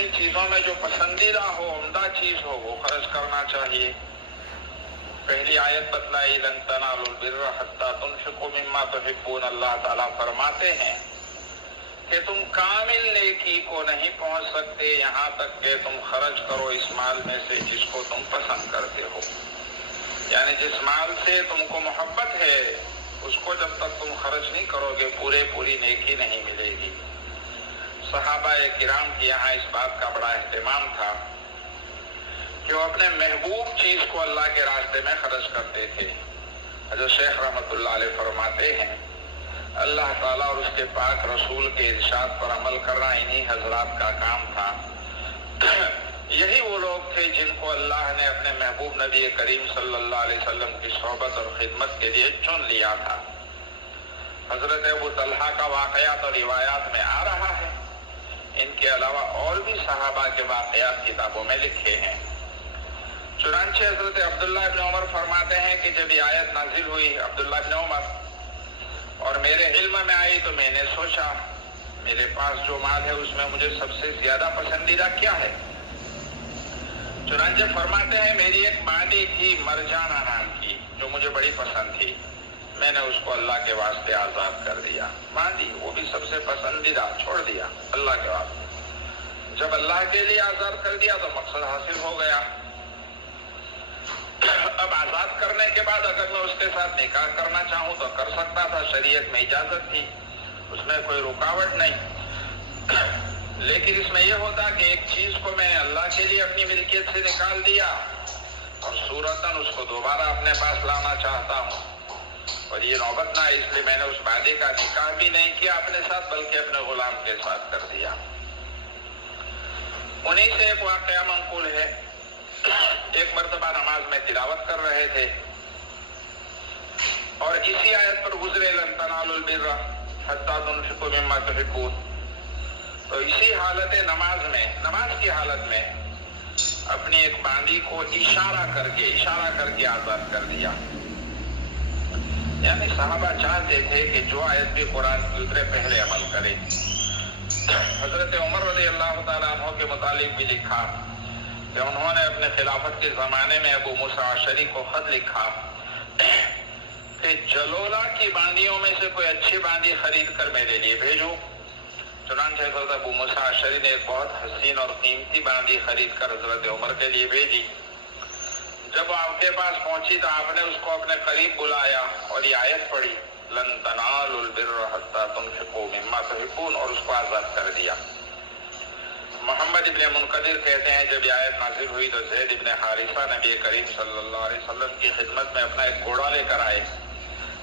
اپنی چیزوں میں جو پسندیدہ ہو، عمدہ چیز ہو، وہ خرچ کرنا چاہیے۔ پہلی آیت بتلائی لن تنالوا البر حتی تنفقوا مما تحبون، اللہ تعالیٰ فرماتے ہیں کہ تم کامل نیکی کو نہیں پہنچ سکتے یہاں تک کہ تم خرچ کرو اس مال میں سے جس کو تم پسند کرتے ہو۔ یعنی جس مال سے تم کو محبت ہے اس کو جب تک تم خرچ نہیں کرو گے پوری نیکی نہیں ملے گی۔ صحابہ کرام کی یہاں اس بات کا بڑا اہتمام تھا کہ وہ اپنے محبوب چیز کو اللہ کے راستے میں خرچ کرتے تھے۔ حضرت شیخ رحمۃ اللہ علیہ فرماتے ہیں اللہ تعالیٰ اور اس کے پاک رسول کے ارشاد پر عمل کرنا انہی حضرات کا کام تھا۔ یہی وہ لوگ تھے جن کو اللہ نے اپنے محبوب نبی کریم صلی اللہ علیہ وسلم کی صحبت اور خدمت کے لیے چن لیا تھا۔ حضرت ابو طلحہ کا واقعات اور روایات میں آ رہا ہے، ان کے علاوہ اور بھی صحابہ کے واقعات کتابوں میں لکھے ہیں۔ چنانچہ حضرت عبداللہ ابن عمر فرماتے ہیں کہ جب یہ آیت نازل ہوئی، عبداللہ ابن عمر، اور میرے علم میں آئی تو میں نے سوچا میرے پاس جو مال ہے اس میں مجھے سب سے زیادہ پسندیدہ کیا ہے؟ چنانچہ فرماتے ہیں میری ایک باندی تھی مرجانہ نام کی جو مجھے بڑی پسند تھی، میں نے اس کو اللہ کے واسطے آزاد کر دیا۔ باندی وہ بھی سب سے پسندیدہ، چھوڑ دیا اللہ کے واسطے۔ جب اللہ کے لیے آزاد کر دیا تو مقصد حاصل ہو گیا۔ اب آزاد کرنے کے بعد اگر میں اس کے ساتھ نکاح کرنا چاہوں تو کر سکتا تھا، شریعت میں اجازت تھی، اس میں کوئی رکاوٹ نہیں۔ لیکن اس میں یہ ہوتا کہ ایک چیز کو میں نے اللہ کے لیے اپنی ملکیت سے نکال دیا اور صورتاً اس کو دوبارہ اپنے پاس لانا چاہتا ہوں، اور یہ نوبت نہ آئی، اس لیے میں نے اس باندی کا نکاح بھی نہیں کیا اپنے ساتھ بلکہ اپنے غلام کے ساتھ کر دیا۔ انہی سے ایک واقعہ منقول ہے۔ ایک مرتبہ نماز میں تلاوت کر رہے تھے اور اسی آیت پر گزرے لن تنالوا البر حتی تنفقوا مما تحبون، تو اسی حالت نماز کی حالت میں اپنی ایک باندی کو اشارہ کر کے آزاد کر دیا۔ یعنی صحابہ چاہتے تھے کہ جو آیت بھی قرآن کی اترے پہلے عمل کرے۔ حضرت عمر رضی اللہ تعالیٰ عنہ کے متعلق بھی لکھا کہ انہوں نے اپنے خلافت کے زمانے میں ابو موسیٰ اشعری کو خط لکھا کہ جلولہ کی باندیوں میں سے کوئی اچھی باندی خرید کر میرے لیے بھیجو۔ چنانچہ حضرت ابو موسیٰ اشعری نے ایک بہت حسین اور قیمتی باندی خرید کر حضرت عمر کے لیے بھیجی۔ جب وہ آپ کے پاس پہنچی تو آپ نے اس کو اپنے قریب بلایا اور یہ آیت پڑھی لن تنالوا البر حتی تنفقوا مما تحبون، اور اس کو آزاد کر دیا۔ محمد ابن منقدر کہتے ہیں جب یہ آیت نازل ہوئی تو زید ابن حارثہ نبی کریم صلی اللہ علیہ وسلم کی خدمت میں اپنا ایک گھوڑا لے کر آئے۔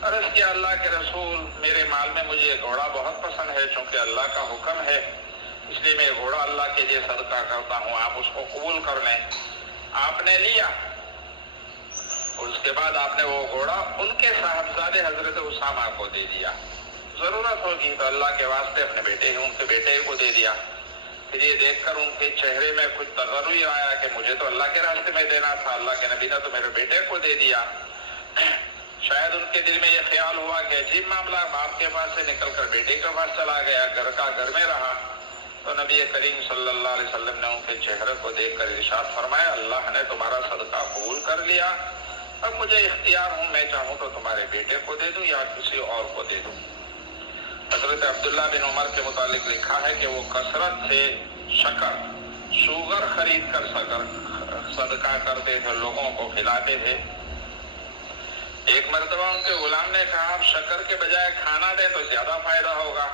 عرض کیا اللہ کے رسول، میرے مال میں مجھے یہ گھوڑا بہت پسند ہے، چونکہ اللہ کا حکم ہے اس لیے میں یہ گھوڑا اللہ کے لیے صدقہ کرتا ہوں، آپ اس کو قبول کر لیں۔ آپ نے لیا، اس کے بعد آپ نے وہ گھوڑا ان کے صاحبزادے حضرت اسامہ کو دے دیا۔ ضرورت ہوگی تو اللہ کے واسطے اپنے ان کے بیٹے کو دے دیا۔ پھر یہ دیکھ کر ان کے چہرے میں کچھ تغیر آیا کہ مجھے تو اللہ کے راستے میں دینا تھا، اللہ کے نبی نے تو میرے بیٹے کو دے دیا۔ شاید ان کے دل میں یہ خیال ہوا کہ عجیب معاملہ، باپ کے پاس سے نکل کر بیٹے کے پاس چلا گیا، گھر کا گھر میں رہا۔ تو نبی کریم صلی اللہ علیہ وسلم نے ان کے چہرے کو دیکھ کر ارشاد فرمایا اللہ نے تمہارا صدقہ قبول کر لیا، اب مجھے اختیار ہوں، میں چاہوں تو تمہارے بیٹے کو دے دوں یا کسی اور کو دے دوں۔ حضرت عبداللہ بن عمر کے متعلق لکھا ہے کہ وہ کثرت سے شوگر خرید کر صدقہ کرتے تھے، لوگوں کو کھلاتے تھے۔ ایک مرتبہ ان کے غلام نے کہا آپ شکر کے بجائے کھانا دیں تو زیادہ فائدہ ہوگا،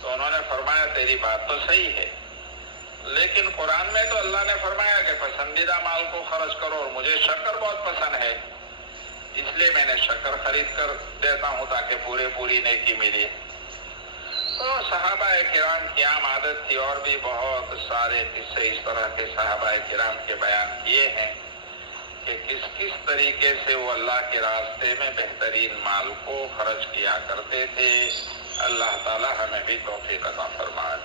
تو انہوں نے فرمایا تیری بات تو صحیح ہے، لیکن قرآن میں تو اللہ نے فرمایا کہ پسندیدہ مال کو خرچ کرو، اور مجھے شکر بہت پسند ہے، اس لیے میں نے شکر خرید کر دیتا ہوں تاکہ پوری نیکی ملی۔ تو صحابہ کرام کی عام عادت تھی، اور بھی بہت سارے قصے اس طرح کے صحابہ کرام کے بیان کیے ہیں کہ کس طریقے سے وہ اللہ کے راستے میں بہترین مال کو خرچ کیا کرتے تھے۔ اللہ تعالی ہمیں بھی توفیق عطا فرمائے۔